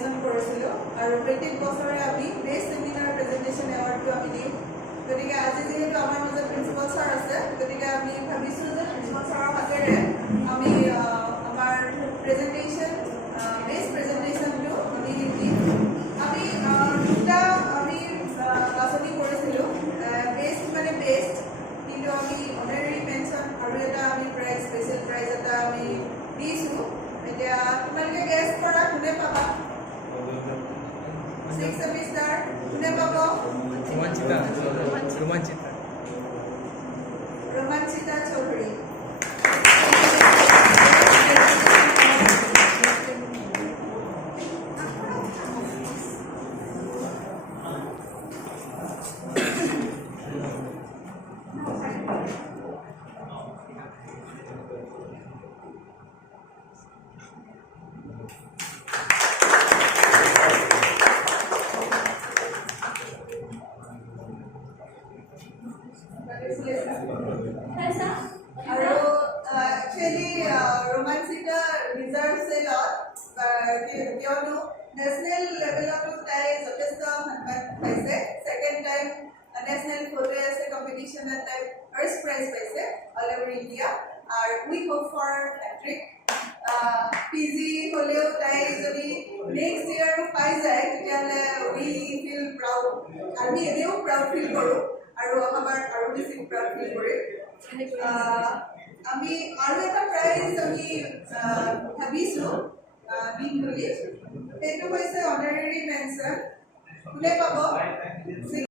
আয়োজন কৰিছিলোঁ আৰু প্ৰত্যেক বছৰে আমি বেষ্ট ছেমিনাৰ প্ৰেজেণ্টেশ্যন এৱাৰ্ডটো আমি দিওঁ। গতিকে আজি যিহেতু আমাৰ মাজত প্ৰিন্সিপাল ছাৰ আছে, গতিকে আমি ভাবিছোঁ যে প্ৰিন্সিপাল ছাৰৰ হাতেৰে আমি আমাৰ প্ৰেজেণ্টেশ্যন বেষ্ট প্ৰেজেণ্টেশ্যনটো আমি দিম। আমি দুটা আমি বাছনি কৰিছিলোঁ, বেষ্ট মানে বেষ্ট, কিন্তু আমি অনাৰেৰী মেনশ্যন আৰু এটা আমি প্ৰাইজ স্পেচিয়েল প্ৰাইজ এটা আমি দিছোঁ। এতিয়া তোমালোকে গেছ কৰা কোনে পাবা? 6th সেমিষ্টাৰ কোনে পাব? ৰোমাঞ্চিতা চৌধুৰী। আৰু একচুৱেলি ৰোমাঞ্চিতা ৰিজাৰ্ভ চেলত, কিয়নো নেশ্যনেল লেভেলতো তাই যথেষ্ট সন্মান পাইছে। ছেকেণ্ড টাইম নেশ্যনেল ফটো এছে কম্পিটিশ্যনত তাই ফাৰ্ষ্ট প্ৰাইজ পাইছে অল অভাৰ ইণ্ডিয়া। আৰু উই হোপ ফৰ হেট্ৰিক। PG হ'লেও তাই যদি নেক্সট ইয়াৰো পাই যায় তেতিয়াহ'লে উই ফিল প্ৰাউড। আমি এনেও প্ৰাউড ফিল কৰোঁ আৰু অহাবাৰ আৰু বেছি প্ৰাউড ফিল কৰিম। আমি আৰু এটা প্ৰাইজ আমি ভাবিছোঁ দিম বুলি, সেইটো হৈছে অনাৰেৰী মেনশ্যন। কোনে পাব?